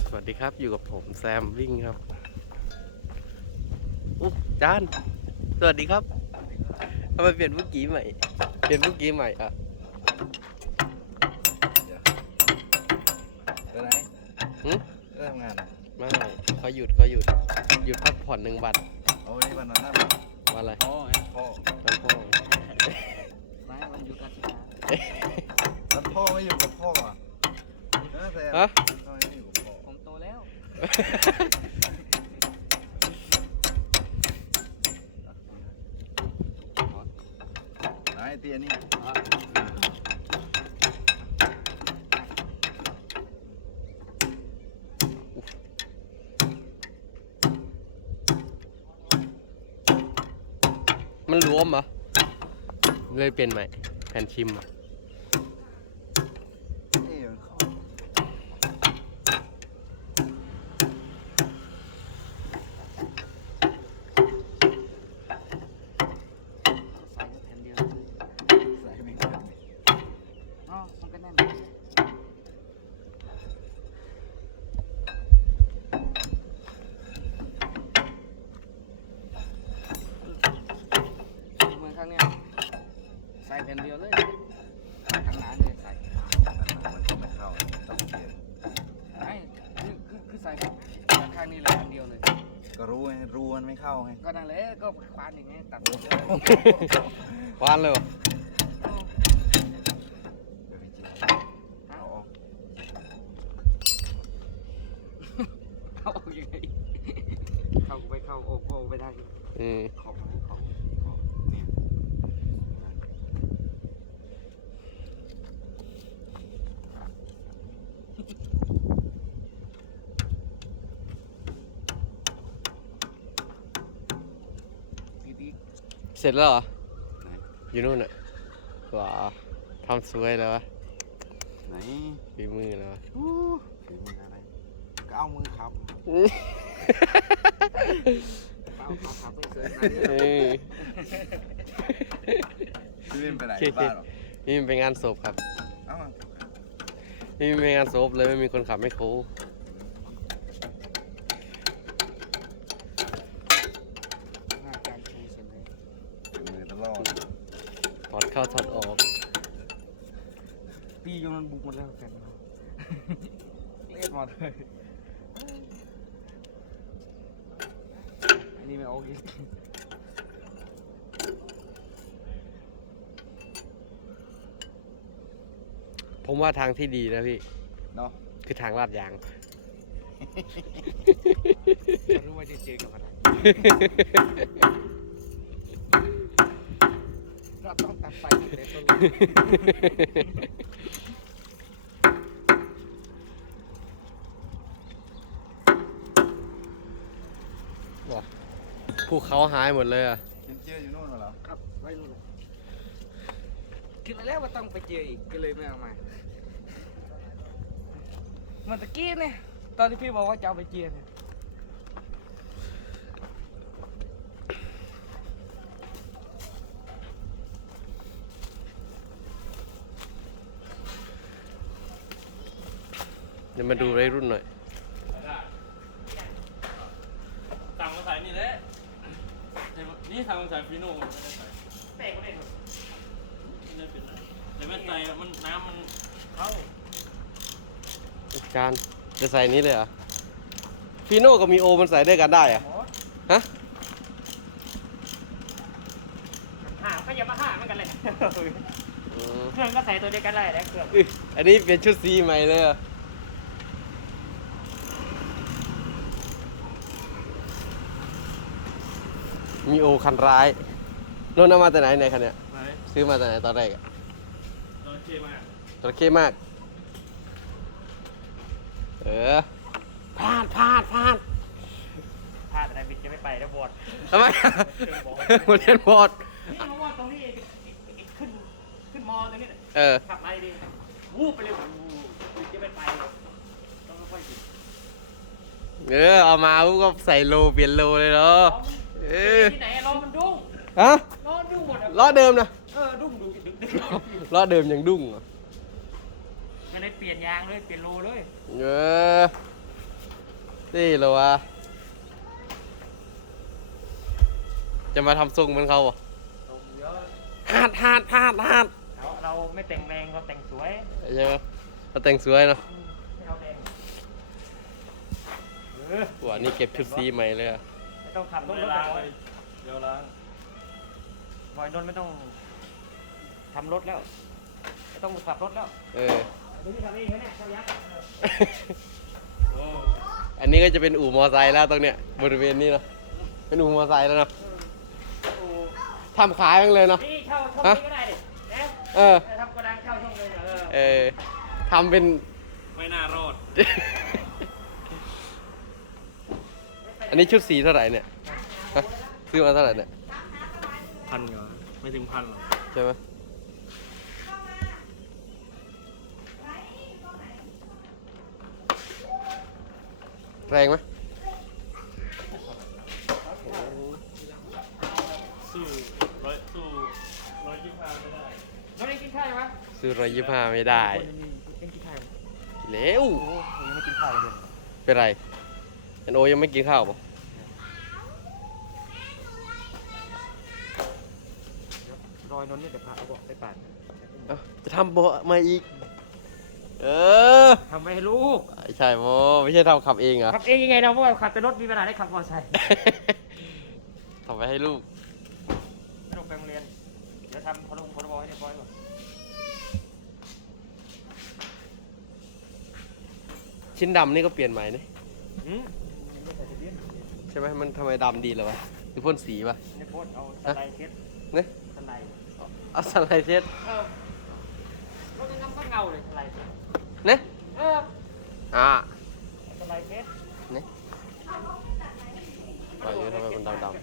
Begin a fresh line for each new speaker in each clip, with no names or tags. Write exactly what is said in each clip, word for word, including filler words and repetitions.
สวัสดีครับอยู่กับผมแซมวิ่งครับอุ๊บจานสวัสดีครับทำไมเปลี่ยนเมื่อกี้ใหม่เปลี่ยนเมื่อกี้ใหม่อ่ะ
ไปไหน
หืม
ไปทำงานอ่ะ
ไม่ขอหยุดขอหยุดหยุดพักผ่อนหนึ่งวัน
โอ้นี่วันนั้นนะ
วันอะไร
พ่อไงพ่อ
วันพ่อ
ไม่มันอยู่กับที่ร้าน
แล้วพ่อไม่อยู่กับพ่ออ่ะเออแต่
ฮะ
พ่อไม่อยู่กับพ่อ
ผมโตแล้ว
ไหนเตียนี่
มันรวมเหรอเลยเปลี่ยนใหม่แผ่นชิมอ่ะ
นี่มันเข้า
ใส่แผ่นเดียว
ใส่ไม่ได้
อ๋อมันก็แน่นเหมือนครั้งเนี้ยใส่แผ่นเดียวเลยข้างหน้าเนี่ยใส่
มันก็ไม่เข้าต้องเปลี่ยน
ไอ้คือคือคือใส่ข้างนี้เลยอันเดียวเลย
ก็รู้ไงรู้มันไม่เข้าไง
ก็นั่นแหละก็ควานอย่างเงี้ยตัด
วานเลยเหรอ
เดี๋ยวไปจิ้มเอาออก
เข้ายังไงเข้าไปเข้าโอ้โหไปได้
อืม
ของของของเนี่ย
ดีดี
เสร็จแล้วเหรอ
ไหน
อยู่นู่นอ่ะว้าทำสวยเลยวะ
ไหน
ฝีมือเลยวะ
อู้ฝีมืออะไรก็เอามือขับ
เปล่าเขาขับไปเสย
เออ
พี่วินไปไหนบ้านหรอ
นี่มันเป็นงานศพครับ
เอ้ามา
นี่มันเป็นงานศพเลยไม่มีคนขับไม่โค้ง
หน้าการชูเสร็จเลย
ฝีมือตลอด
ถอดเข้าถอดออก
ตีจนมันบุกหมดแล้วแฟนเราเละหมดเลยอันนี้ไม่โอเค
ผมว่าทางที่ดีนะพี่
เนาะ
คือทางลาดยาง
จะรู้ว่าจะเจอกับอะไรเราต้องตัดไฟตั้งแต่ต้นเลย
ภูเขาหายหมดเลยอ่ะ
กินเจียอยู่นู่นเหรอ
ครับไว้รู้เลยคิดมาแล้วว่าต้องไปเจออีกก็เลยไม่เอามาเมื่อตะกี้เนี่ยตอนที่พี่บอกว่าจะเอาไปเจียเนี่ย
เดี๋ยวมาดูวัยรุ่นหน่อย
สั่งมาใส่นี่แหละนี่สั่งมาใส่ฟีโน่ไม่ได้ใส่
เตะก็ได้หมด
ไม่ได้เป็นไรแต่ไม่ใส่มันน้ำมันเข้า
จานจะใส่นี้เลยเหรอฟีโน่กับมีโอมันใส่ด้วยกันได้เหรอะฮะ
หาก็อย่ามาหาเหมือนกันเลย
อืม
เครื่องก็ใส่ตัวเดียวกันได้แล้วเครื่อง
อุ๊ยอันนี้เป็นชุดสีใหม่เลยเหรอมีโอคันร้ายนนท์เอามาแต่ไหนในคันเนี้ย
ไหน
ซื้อมาแต่ไหนตอนแรกอะ
โอเคมาก
จระเข้มาก เออพลาดพลาดพลาด
พลาดอะไรบิดจะไม่ไปแล้วบอด
ทำไมมันเล่นบอด
นี่เพราะว่าตรงนี้ขึ้นขึ้นมอตรงนี้
เออ
ขับไปดิวูบไปเลยบิดจะไม่ไปต้องค่อยบิด
เออ เอามาปุ๊บก็ใส่โลเปลี่ยนโลเลยเนาะเออ
ที่ไหนล้อมันดุ้ง
ฮะ
ล้อดุ้งหมดอะ
ล้อเดิมนะ
เออดุ้งดุ้งดุ้งดุ้ง
ล้อเดิมยังดุ้งเหรอ
ก็เลยเปลี่ยนยางเลยเปลี่ยนโลเลย
เออนี่เหรอวะจะมาทำทรงเหมือนเขาเหรอ
ตรงเยอะ
ฮาดฮาดฮาดฮาด
เราเราไม่แต่งแรงเราแต่งสวย
ใช่ไหมเขาแต่งสวยเนาะ
อืมไม่เอาแรงเออ
ว่านี่เก็บชุดสีใหม่เลยอะ
ไม่ต้องขับรถ
เดี๋
ร
ยว
ถ
ล้าง
บ
เล
อย
ยเดี๋ยวล้าง
บอยนนท์ไม่ต้องทำรถแล้วไม่ต้องขับรถแล้ว
เออ
เดี๋ยวพี่ทำเองนะเนี่ยเจ้ายักษ์เออ
โอ้
อันนี้ก็จะเป็นอู่มอไซค์แล้วตรงเนี้ยบริเวณนี้เนาะเป็นอู่มอไซค์แล้วเนาะ
โอ้
ทำขายมันเลยเนาะ
นี่เช่าช่อง
ฮะ
นี้ก็ได้ดินะ
เออ
เออทำกระดังเช่าช่องเลยเออ
เออทำเป็น
ไม่น่ารอด
อันนี้ชุดสีเท่าไหร่เนี่ยฮะซื้อมาเท่าไหร่เนี่ย
พันเหรอไม่ถึงพันหรอก
ใช่ไหมแรงไหม
สู้ร้อยสู้ร้อยยี่สิบห้าไม่ได้
น้องเล่นกินข้าวยังวะ
ซื้อร้อยยี่ห้าไม่ได้
คนยังมีเล่นกินข้าวยัง
เร็ว
โอ้โหยังไม่กินข้าวเลย
เป็นไรอันโอยังไม่กินข้าวปะ
รอยนนท์เนี่ยเดี๋ยวพาเอาเบาะไปปั่น
เอ้าจะทำเบาะมาอีก เออ
ทำไว้ให้ลูก
ใช่โมไม่ใช่ทำขับเองเหรอ
ขับเองยังไงเราเพราะว่าขับแต่รถมีปัญหาได้ขับมอเตอร์ไซค์
ทำไปให้ลูก
ลูกไปโรงเรียนเดี๋ยวทำพลงพลบให้เรียบร้อยก่อน
ชิ้นดำนี่ก็เปลี่ยนใหม่นี่
อืมยังไม่ใส่ทะเบียน
ใช่ไหมมันทำไมดำดีเลยวะหรือพ่นสีปะ
ในโพสต์เอาสไลด์เทส
เนี่ย
สไลด์
เอาสไลด์เช็ด
เออรถยังน้ำก็เงาเลยสไลด์เทส
เนี่ย
เออ
อ่า
สไลด์เทส
เนี่ยปล่อยอยู่ทำไมมันดำดำ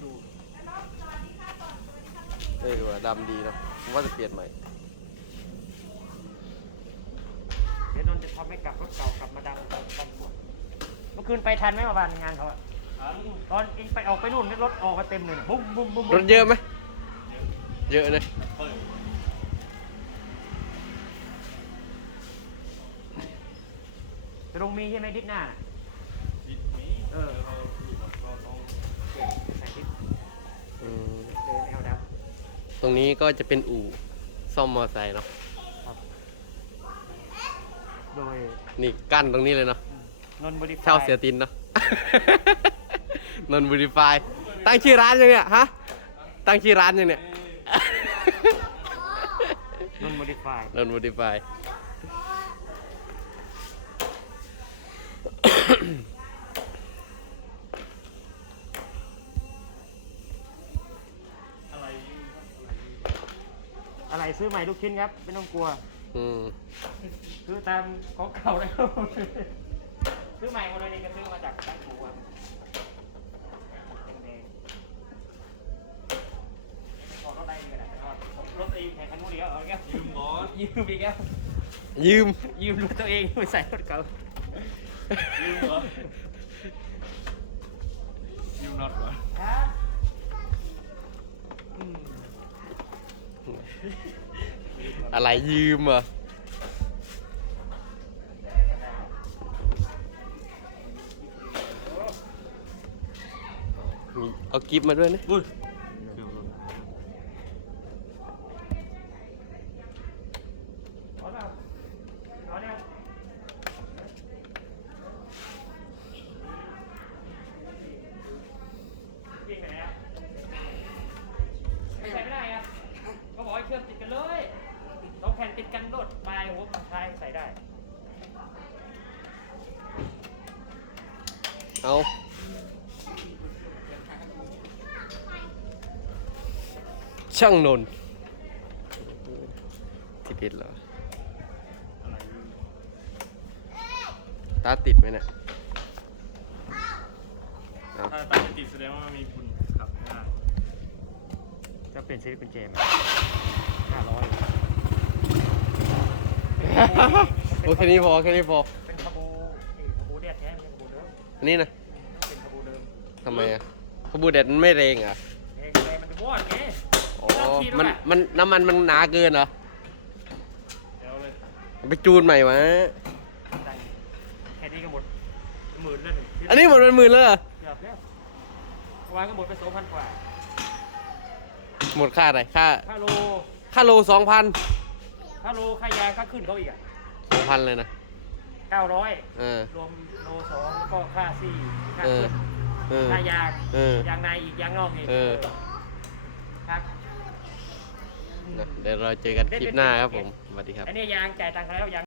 เออว่าดำดีเนอะผมว่าจะเปลี่ยนใหม่
เดี๋ยวนนท์จะทำให้กลับรถเก่ากลับมาดำดำหมดเมื่อคืนไปทันไหมเมื่อวานงานเขาอะ
พัน
ตอนเองไปออกไปนู่นรถออกมาเต็มเลยน่ะบุ้มบุ้มบุ้ม
รถเยอะไหมเยอะเลย
เปิด
จะลงมีใช่ไหมดิสหน้าน่ะ
ดิดมี
เออ
เราดูก่อนเราลอง
ใส่ดิส
อืม
เลยไม่เอาด
ตรงนี้ก็จะเป็นอู่ซ่อมมอเตอร์ไซค์เนาะ
ำโดย
นี่กั้นตรงนี้เลยเนาะ
นนท์บริ
เช่าเสียตินเนาะ นนบุรีไฟตั้งชื่อร้านยังเนี่ยฮะตั้งชื่อร้านยังเนี่ย
นนท์บริฟาย
นนบุรีไฟ
อะไรยืมอะไรยืม
อะไรซื้อใหม่ทุกชิ้นครับไม่ต้องกลัว
อืม
ซื้อตามของเก่าเลยครับ ซื้อใหม่หมดเลยนี่ก็ซื้อมาจากร้านหมูครับแดงๆขอรถได้ดีขนาดนั้นรถตัวเองแข่งคันนู้นอีกแล้วเอาอีกแล้ว
ยืมบอส
ยืมอีกแล้ว
ยืม
ยืมรถตัวเองไปใส่รถเก่า
ยืมเหรอยืมน็อตเหรอ
ครับอืม
อะไรยืมอ่ะมีเอากิฟต์มาด้วยนะ
อุ้ยเครื่องรถ
เอาแล้วเอาแล้วยิงไปแล้วไม่ใส่ไม่ได้ครับก็บอกให้เชื่อมติดกันเลยต้องแผ่นติดกันโดดปลายหัวฝั่งท้ายใส่ได้
เอาช่างนนท์ที่ผิดเหรอ
อะไรยืม
ตาติดไหมเนี่ยเอา
ถ้าตั้งติดแสดงว่ามีคุณขับได้
จะเปลี่ยนชีวิตเป็นเจมห้าร้อย
โอเคนี้พอแค่นี้พอ
เป็นคาบูเอ้ยคาบูแดดแท้ไม่ใช่คาบูเดิม
อันนี้นะ
ต้องเป็นคาบูเดิม
ทำไมอ่ะขบูเด็ดมันไม่แรงอ่ะ
เอ้ยแรงมันจะวอดไง
อ๋อ มันมันน้ำมันมันหนาเกินเหรอ
เดี๋ยวเลย
ไปจูนใหม่มา
ใส่แค่นี้ก็หมดหหมื่นแล้วนี่
อันนี้หมดเป็นหมื่นเลยเหรอ
เกือบแล้วเมื่อวานก็หมดไปสองพันกว่า
หมดค่าอะไรค่า
ค่าโล
ค่าโลสองพัน
ค่าโลค่ายางค่าขึ้นเขาอีกอ่ะ
สองพันเลยนะ
เก้าร้อย
เออ
รวมโลสองแล้วก็ค่าซี่ค่า
เออ
ขึ้น
เออ
ค่ายาง
เออ
ยางในอีกยางนอกอีก
เออ
ครับ
เดี๋ยวเราเจอกันคลิปหน้าครับผม สวัสดีครับ
อันนี้ยางจ่ายตังค์เขาแล้วยาง